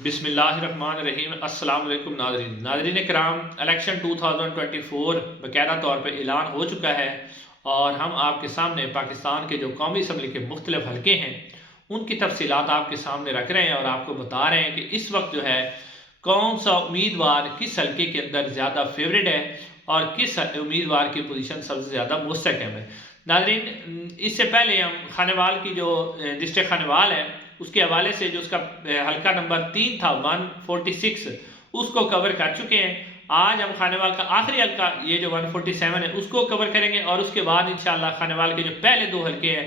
बिस्मिल्लाहिर्रहमानिर्रहीम। अस्सलाम वालेकुम नाज़रीन कराम, इलेक्शन 2024 बाकायदा तौर पर ऐलान हो चुका है और हम आपके सामने पाकिस्तान के जो कौमी असम्बली के मुख्तलिफ हलके हैं उनकी तफसीलात आपके सामने रख रहे हैं और आपको बता रहे हैं कि इस वक्त जो है कौन सा उम्मीदवार किस हलके के अंदर ज़्यादा फेवरेट है और किस उम्मीदवार की पोजीशन सबसे ज़्यादा मुस्तहकम है। नाज़रीन, इससे पहले हम खानेवाल की जो डिस्ट्रिक्ट खानेवाल है उसके हवाले से जो उसका हल्का नंबर 3 था 146 उसको कवर कर चुके हैं। आज हम खानेवाल का आखिरी हल्का ये जो 147 है उसको कवर करेंगे और उसके बाद इंशाल्लाह खानेवाल के जो पहले दो हल्के हैं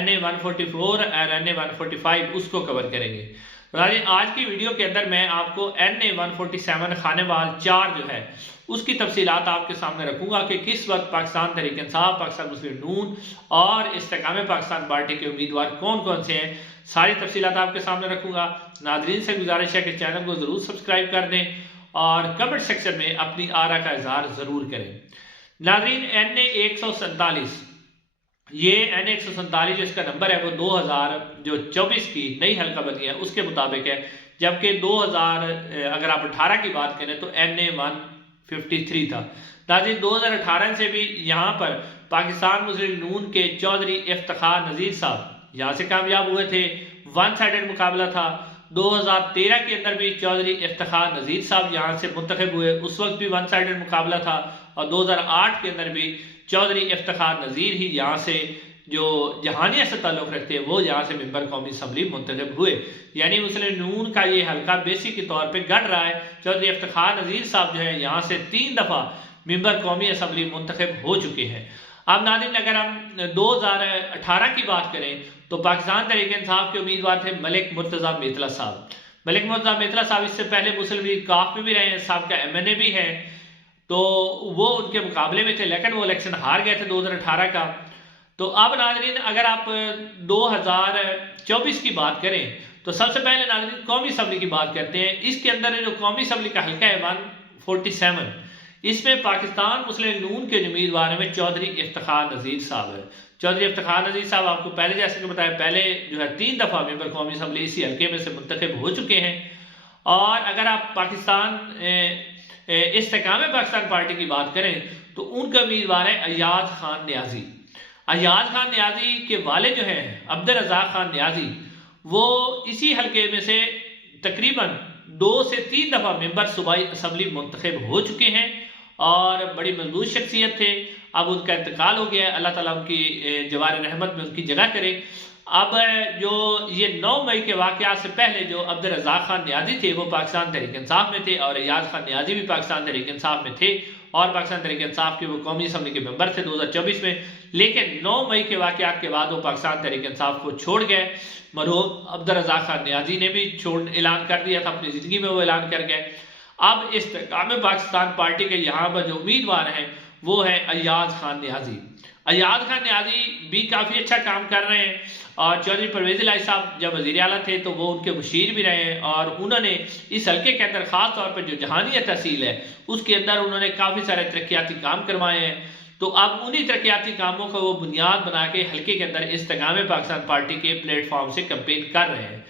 NA 144 और NA 145 उसको कवर करेंगे। तो आज की वीडियो के अंदर मैं आपको NA 147 खानेवाल 4 जो है उसकी तफसीलात आपके सामने रखूंगा कि किस वक्त पाकिस्तान तहरीक इंसाफ, पाकिस्तान मुस्लिम नून और इस्तेकाम पाकिस्तान पार्टी के उम्मीदवार कौन कौन से हैं, सारी तफसीलात आपके सामने रखूंगा। नाजरीन से गुजारिश है कि चैनल को ज़रूर सब्सक्राइब कर दें और कमेंट सेक्शन में अपनी आरा का इजहार ज़रूर करें। नाजरीन, NA 147 ये NA 147 जो इसका नंबर है वो 2024 की नई हल्का बनी है उसके मुताबिक है, जबकि 2000 अगर आप 18 की बात करें तो NA 153 था। नाज़रीन, 2018 से भी यहाँ पर पाकिस्तान मुस्लिम नून के चौधरी इफ्तिखार नज़ीर साहब यहाँ से कामयाब हुए थे, वन साइडेड मुकाबला था। 2013 के अंदर भी चौधरी इफ्तिखार नज़ीर साहब यहाँ से मुंतखब हुए, उस वक्त भी वन साइडेड मुकाबला था। और 2008 के अंदर भी चौधरी इफ्तिखार नज़ीर ही यहाँ से जो जहानिया से ताल्लुक़ रखते हैं वो यहाँ से मेंबर कौमी असम्बली मुंतखब हुए। यानी मुस्लिम नून का ये हल्का बेसिक के तौर पर गढ़ रहा है। चौधरी इफ्तिखार नज़ीर साहब जो है यहाँ से 3 दफ़ा मेंबर कौमी असम्बली मुंतखब हो चुके हैं। अब नाज़रीन, अगर हम 2018 की बात करें तो पाकिस्तान तहरीक इंसाफ के उम्मीदवार थे मलिक मुर्तज़ा मेतला साहब। मलिक मुर्तज़ा मेतला साहब इससे पहले मुस्लिम लीग काफ में भी रहे हैं, साहब का MNA भी है, तो वो उनके मुकाबले में थे लेकिन वो इलेक्शन हार गए थे 2018 का। तो अब नाज़रीन, अगर आप 2024 की बात करें तो सबसे पहले नाज़रीन कौमी असम्बली की बात करते हैं। इसके अंदर जो कौमी असम्बली का हल्का है 147, इसमें पाकिस्तान मुस्लिम नून के उम्मीदवार में चौधरी इफ्तिखार नज़ीर साहब है। चौधरी इफ्तिखार नज़ीर साहब आपको पहले जैसे कि बताया पहले जो है 3 दफ़ा मेंबर कौमी असम्बली इसी हल्के में से मुंतखब हो चुके हैं। और अगर आप पाकिस्तान इस्तेकाम पाकिस्तान पार्टी की बात करें तो उनका उम्मीदवार है अयाज खान न्याजी। अयाज खान न्याजी के वाले जो हैं अब्दुल रज़ाक खान न्याजी, वो इसी हल्के में से तकरीबन 2 से 3 दफ़ा मेंबर सूबाई असम्बली मुंतखब हो चुके हैं और बड़ी मजबूत शख्सियत थे। अब उनका इंतकाल हो गया है, अल्लाह ताला उनकी जवार रहमत में उनकी जगह करे। अब जो ये 9 मई के वाक़यात से पहले जो अब्दुल रज़ाक खान न्याजी थे वो पाकिस्तान तहरीक इंसाफ में थे और अयाज खान न्याजी भी पाकिस्तान तहरीक इंसाफ में थे और पाकिस्तान तहरीक इंसाफ के वो कौमी असम्बली के मेंबर थे 2024 में। लेकिन 9 मई के वाक़यात के बाद वो पाकिस्तान तहरीक इंसाफ को छोड़ गए। मरहूम अब्दुल रज़ाक खान न्याजी ने भी ऐलान कर दिया था, अपनी ज़िंदगी में वो ऐलान कर गए। अब इस्तेकाम पाकिस्तान पार्टी के यहाँ पर जो उम्मीदवार हैं वो है अयाज खान न्याजी। अयाज खान न्याजी भी काफ़ी अच्छा काम कर रहे हैं और चौधरी परवेज़ इलाही साहब जब वज़ीर आला थे तो वो उनके मुशीर भी रहे हैं और उन्होंने इस हल्के के अंदर ख़ास तौर पर जो जहानिया तहसील है उसके अंदर उन्होंने काफ़ी सारे तरक्याती काम करवाए हैं। तो अब उन्हीं तरक्याती कामों का वो बुनियाद बना के हल्के के अंदर इस्तेकाम पाकिस्तान पार्टी के प्लेटफॉर्म से कैंपेन कर रहे हैं।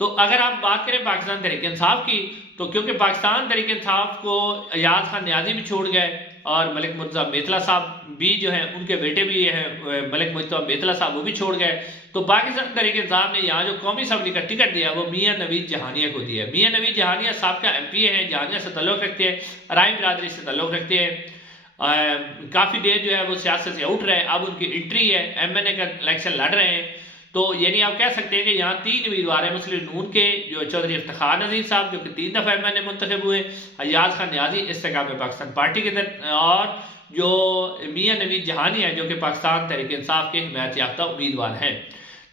तो अगर आप बात करें पाकिस्तान तहरीक इंसाफ की तो क्योंकि पाकिस्तान तहरीक इंसाफ को अयाज खान न्याजी भी छोड़ गए और मलिक मुर्तज़ा मेतला साहब भी जो हैं उनके बेटे भी हैं मलिक मुर्तज़ा मेतला साहब, वो भी छोड़ गए। तो पाकिस्तान तहरीक इंसाफ ने यहाँ जो कौमी असम्बली का टिकट दिया वो मियाँ नवीद जहानिया को दिया है। मियाँ नवीद जहानिया साहब का MPA हैं, जहानिया से ताल्लुक़ रखते हैं, राय बिरादरी से ताल्लुक़ रखते हैं। काफ़ी देर जो है वो सियासत से उठ रहे हैं, अब उनकी एंट्री है, MNA का इलेक्शन लड़ रहे हैं। तो यानी आप कह सकते हैं कि यहाँ 3 उम्मीदवार हैं मुस्लिम नून के, जो चौधरी इफ्तिखार नज़ीर साहब जो कि 3 दफ़ा MNA मुंतखब हुए, अयाज खान न्याजी इस्तेकाम पाकिस्तान पार्टी के अंदर और जो मियाँ नवीद जहानी है जो कि पाकिस्तान तहरीक इंसाफ के हिमायत याफ्ता उम्मीदवार हैं।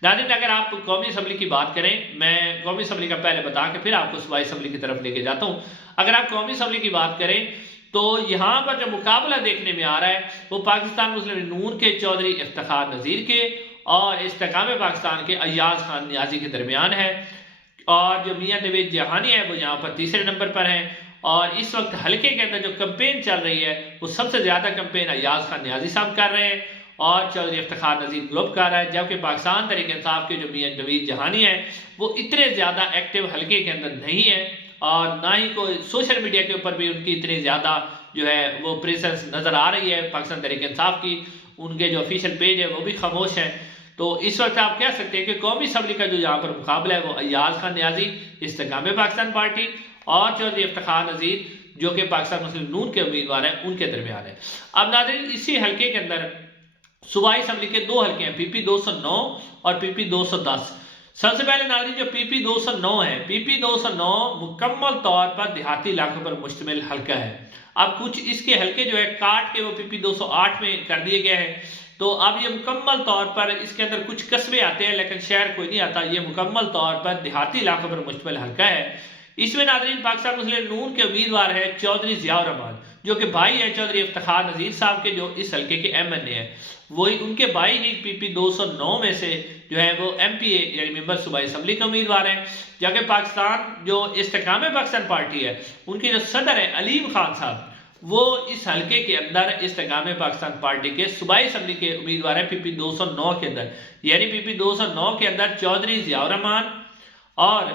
नाज़रीन, अगर आप कौमी असम्बली की बात करें, मैं कौमी असम्बली का पहले बता के फिर आपको सूबाई असम्बली की तरफ लेके जाता हूँ। अगर आप कौमी असम्बली की बात करें तो यहाँ पर जो मुकाबला देखने में आ रहा है वो पाकिस्तान मुस्लिम नून के चौधरी इफ्तिखार नज़ीर के और इस्तेकाम पाकिस्तान के अयाज खान न्याजी के दरमियान है। और जो मियाँ नवीद जहानी है वो यहाँ पर तीसरे नंबर पर हैं और इस वक्त हल्के के अंदर जो कैंपेन चल रही है वो सबसे ज़्यादा कैंपेन अयाज खान न्याजी साहब कर रहे हैं और चौधरी इफ्तिखार नज़ीर ग्लोबकार है, जबकि पाकिस्तान तहरीक इंसाफ के जो मियां नवीद जहानी है वो इतने ज़्यादा एक्टिव हल्के के अंदर नहीं है और ना ही कोई सोशल मीडिया के ऊपर भी उनकी इतनी ज़्यादा जो है वो प्रेजेंस नज़र आ रही है पाकिस्तान तहरीक इंसाफ की। उनके जो ऑफिशियल पेज है वो भी खामोश है। तो इस वक्त आप कह सकते हैं कि कौमी असम्बली का जो यहाँ पर मुकाबला है वो अय्याज खान न्याजी इस्तेकाम पाकिस्तान पार्टी और चौधरी इफ्तिखार नज़ीर जो कि पाकिस्तान मुस्लिम नून के उम्मीदवार हैं उनके दरमियान है। अब नाज़रीन इसी हल्के के अंदर सूबाई असम्बली के दो हल्के हैं, PP 209 और PP 210। सबसे पहले नाज़रीन जो PP 209 है, PP 209 मुकम्मल तौर पर देहाती इलाकों पर मुश्तमिल हल्का है। अब कुछ इसके हल्के जो है काट के वो PP 208 में कर दिए गए हैं। तो अब ये मुकम्मल तौर पर इसके अंदर कुछ कस्बे आते हैं लेकिन शहर कोई नहीं आता। ये मुकम्मल तौर पर देहाती इलाकों पर मुश्तमिल हल्का है। इसमें नाज़रीन पाकिस्तान मुस्लिम नून के उम्मीदवार है चौधरी ज़ियाउर रहमान जो कि भाई है चौधरी इफ्तिखार नज़ीर साहब के, जो इस हल्के के MNA है। वही उनके भाई ही PP 209 में से जो है वो MPA यानी मेंबर सूबाई असम्बली के उम्मीदवार हैं। जबकि पाकिस्तान जो इस्तेकाम पाकिस्तान पार्टी है उनके जो सदर है अलीम खान साहब वो इस हल्के के अंदर इस्तेकाम पाकिस्तान पार्टी के सूबाई असम्बली के उम्मीदवार हैं PP 209 के अंदर। यानी PP 209 के अंदर चौधरी ज़ियाउर रहमान और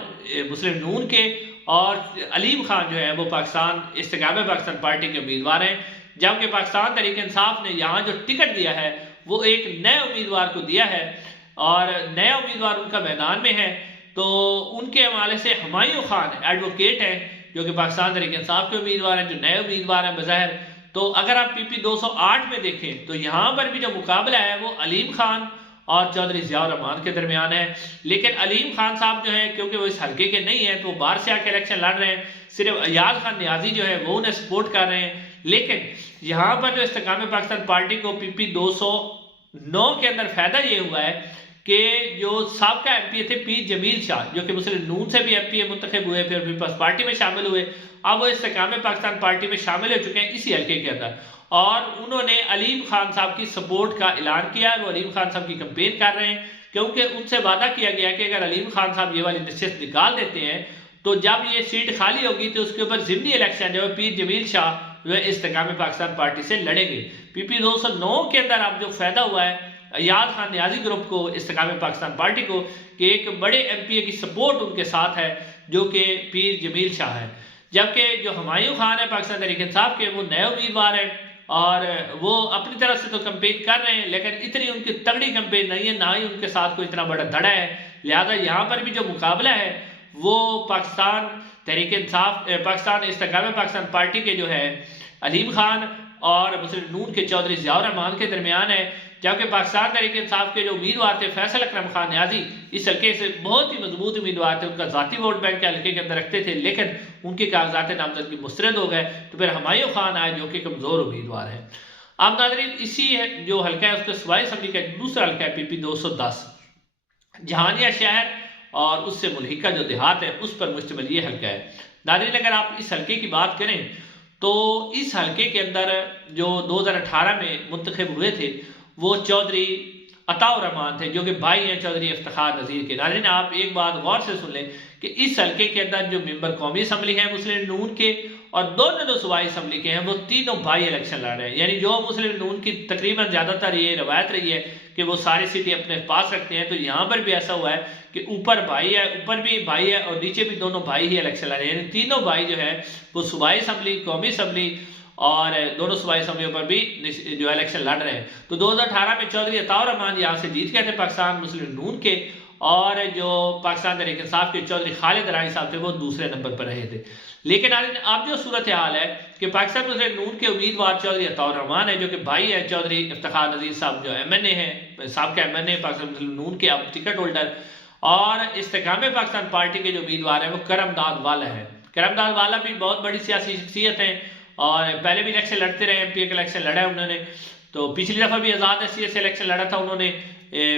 मुस्लिम नून के और अलीम खान जो है वो पाकिस्तान इस्तेकाम पाकिस्तान पार्टी के उम्मीदवार हैं। जबकि पाकिस्तान तहरीक इंसाफ ने यहाँ जो टिकट दिया है वो एक नए उम्मीदवार को दिया है और नया उम्मीदवार उनका मैदान में है। तो उनके हवाले से हुमायूं खान एडवोकेट हैं जो कि पाकिस्तान तहरीक इंसाफ के उम्मीदवार हैं, जो नए उम्मीदवार हैं बज़ाहिर। तो अगर आप PP 208 में देखें तो यहाँ पर भी जो मुकाबला है वो अलीम खान और चौधरी ज़ियाउर रहमान के दरमियान है। लेकिन अलीम खान साहब जो है क्योंकि वो इस हल्के के नहीं है तो बाहर से आके इलेक्शन लड़ रहे हैं, सिर्फ अय्याज खान न्याजी जो है वो उन्हें सपोर्ट कर रहे हैं। लेकिन यहाँ पर जो इस्तेकाम पाकिस्तान पार्टी को PP 209 के अंदर फायदा ये हुआ है कि जो साबका MP थे पीर जमील शाह जो कि मुस्लिम नून से भी MP मुंतखब हुए, फिर पीपल्स पार्टी में शामिल हुए, अब वो इस्तेकाम पाकिस्तान पार्टी में शामिल हो चुके हैं इसी हल्के के अंदर। और उन्होंने अलीम खान साहब की सपोर्ट का ऐलान किया, वो अलीम खान साहब की कंपेन कर रहे हैं क्योंकि उनसे वादा किया गया कि अगर अलीम खान साहब ये वाली नशिस्त निकाल देते हैं तो जब ये सीट खाली होगी तो उसके ऊपर ज़िमनी इलेक्शन जो है पीर जमील शाह जो है इस्तेकाम पाकिस्तान पार्टी से लड़ेंगे। PP 209 के अंदर अब जो फायदा हुआ है अय्याज खान न्याजी ग्रुप को, इस्तेकाम पाकिस्तान पार्टी को, कि एक बड़े MPA की सपोर्ट उनके साथ है जो कि पीर जमील शाह है। जबकि जो हुमायूं खान है पाकिस्तान तहरीक इंसाफ के वो नए उम्मीदवार हैं और वो अपनी तरफ से तो कंपेन कर रहे हैं लेकिन इतनी उनकी तगड़ी कंपेन नहीं है, ना ही उनके साथ कोई इतना बड़ा धड़ा है। लिहाजा यहाँ पर भी जो मुकाबला है वो पाकिस्तान तहरीक इंसाफ पाकिस्तान इस्तेकाम पाकिस्तान पार्टी के जो है अलीम खान और मुस्लिम नून के चौधरी ज़ियाउर रहमान के दरमियान है। जबकि पाकिस्तान तहरीक इंसाफ के जो उम्मीदवार थे फैसल अकरम खान न्याजी इस हल्के से बहुत ही मजबूत उम्मीदवार थे, उनका ज़ाती वोट बैंक के हल्के के अंदर रखते थे लेकिन उनके कागजात नामजदगी मुस्तरद हो गए। तो फिर हुमायूं खान आए जो कि कमज़ोर उम्मीदवार है। अब नाज़रीन इसी है जो हल्का है उसके सूबाई असम्बली का दूसरा हल्का है PP 210 जहानिया शहर और उससे मुल्हिका जो देहात है उस पर मुश्तमिल ये हल्का है। नाज़रीन अगर आप इस हल्के की बात करें तो इस हल्के के अंदर जो 2018 में मुंतखब हुए थे वो चौधरी अताउर रहमान थे जो कि भाई हैं चौधरी इफ्तिखार नज़ीर के। नाज़रीन आप एक बात गौर से सुन लें कि इस हल्के के अंदर जो मेंबर कौमी असम्बली हैं मुस्लिम नून के और दोनों जो सूबाई असम्बली के हैं वो तीनों भाई इलेक्शन लड़ रहे हैं। यानी जो मुस्लिम नून की तकरीबन ज़्यादातर ये रवायत रही है कि वो सारी सीटें अपने पास रखते हैं, तो यहाँ पर भी ऐसा हुआ है कि ऊपर भाई है, ऊपर भी भाई है और नीचे भी दोनों भाई ही इलेक्शन लड़ रहे हैं। यानी तीनों भाई जो है वो सूबाई असम्बली, कौमी असम्बली और दोनों सूबाई असम्बलियों पर भी जो इलेक्शन लड़ रहे हैं। तो 2018 में चौधरी अताउर रहमान यहाँ से जीत गए थे पाकिस्तान मुस्लिम नून के और जो पाकिस्तान तहरीक इंसाफ के चौधरी खालिद राही साहब थे वो दूसरे नंबर पर रहे थे। लेकिन अब जो सूरत हाल है कि पाकिस्तान मुस्लिम नून के उम्मीदवार चौधरी अताउर रहमान है जो कि भाई है चौधरी इफ्तिखार नज़ीर साहब जो MNA है, साहब MNA पाकिस्तान मुस्लिम नून के अब टिकट होल्डर, और इस्तेकाम पाकिस्तान पार्टी के जो उम्मीदवार है वो करमदाद वाला है। करमदाद वाला भी बहुत बड़ी सियासी शख्सियत है और पहले भी इलेक्शन लड़ते रहे, MPA का इलेक्शन लड़ा है उन्होंने। तो पिछली दफ़ा भी आज़ाद हैसियत से इलेक्शन लड़ा था उन्होंने,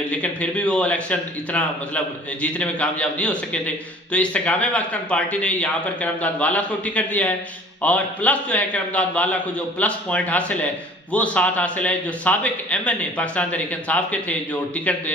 लेकिन फिर भी वो इलेक्शन इतना मतलब जीतने में कामयाब नहीं हो सके थे। तो इस्तेकाम पाकिस्तान पार्टी ने यहाँ पर करमदाद वाला को टिकट दिया है और प्लस जो है करमदाद वाला को जो प्लस पॉइंट हासिल है वो साथ हासिल है जो साबिक MNA पाकिस्तान तहरीक इंसाफ के थे जो टिकट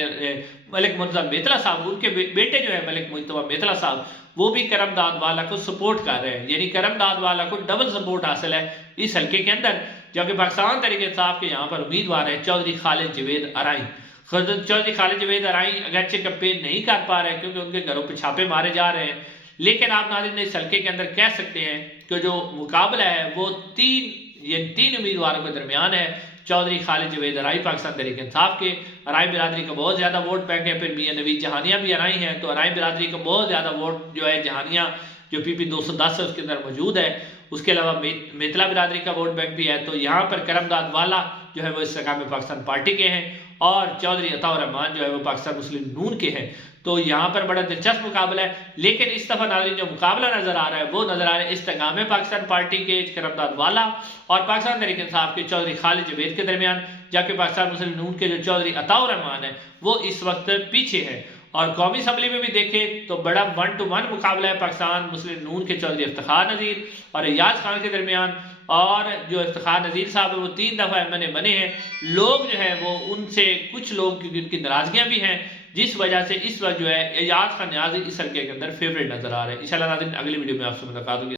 मलिक मुर्तज़ा मेतला साहब, उनके बेटे जो है मलिक मुर्तज़ा मेतला साहब, वो भी करमदाद वाला को सपोर्ट कर रहे हैं। यानी करमदाद वाला को डबल सपोर्ट हासिल है इस हल्के के अंदर। जबकि पाकिस्तान तहरीक इंसाफ के यहाँ पर उम्मीदवार है चौधरी खालिद जवेद अराई। चौधरी खालिद जवेद अराई अगरचे कैंपेन नहीं कर पा रहे क्योंकि उनके घरों पर छापे मारे जा रहे हैं, लेकिन आप नाज़रीन इस हल्के के अंदर कह सकते हैं कि जो मुकाबला है वो तीन उम्मीदवारों के दरमियान है। चौधरी खालिद जवेद अराई पाकिस्तान तहरीक इंसाफ के, अराई बिरादरी का बहुत ज़्यादा वोट बैंक है, फिर मियां नवीद जहानिया भी अराई हैं, तो अराई बिरादरी का बहुत ज़्यादा वोट जो है जहानिया जो PP 210 है उसके अंदर मौजूद है। उसके अलावा मेतला बिरादरी का वोट बैंक भी है। तो यहाँ पर करमदाद वाला जो है वो इस सकाम पाकिस्तान पार्टी के हैं और चौधरी अताउर रहमान जो है वो पाकिस्तान मुस्लिम नून के हैं। तो यहाँ पर बड़ा दिलचस्प मुकाबला है, लेकिन इस दफ़ा नाज़रीन जो मुकाबला नजर आ रहा है वो नजर आ रहा है इस्तेकाम पाकिस्तान पार्टी के करमदाद वाला और पाकिस्तान तहरीक इंसाफ के चौधरी खालिद जवेद के दरमियान, जबकि पाकिस्तान मुस्लिम नून के जो चौधरी अताउर रहमान है वो इस वक्त पीछे है। और कौमी असम्बली में भी देखें तो बड़ा 1-to-1 मुकाबला है पाकिस्तान मुस्लिम नून के चौधरी इफ्तिखार नज़ीर और एयाज खान के दरमियान। और जो इफ्तिखार नज़ीर साहब है वो 3 दफ़ा MNA बने हैं। लोग जो है वो उनसे कुछ लोग उनकी नाराज़गियाँ भी हैं, जिस वजह से इस वक्त जो है एयाज खान न्याज़ी इस हल्के के अंदर फेवरेट नजर आ रहे हैं। इंशाल्लाह नाज़रीन अगली वीडियो में आपसे मुलाकात होगी।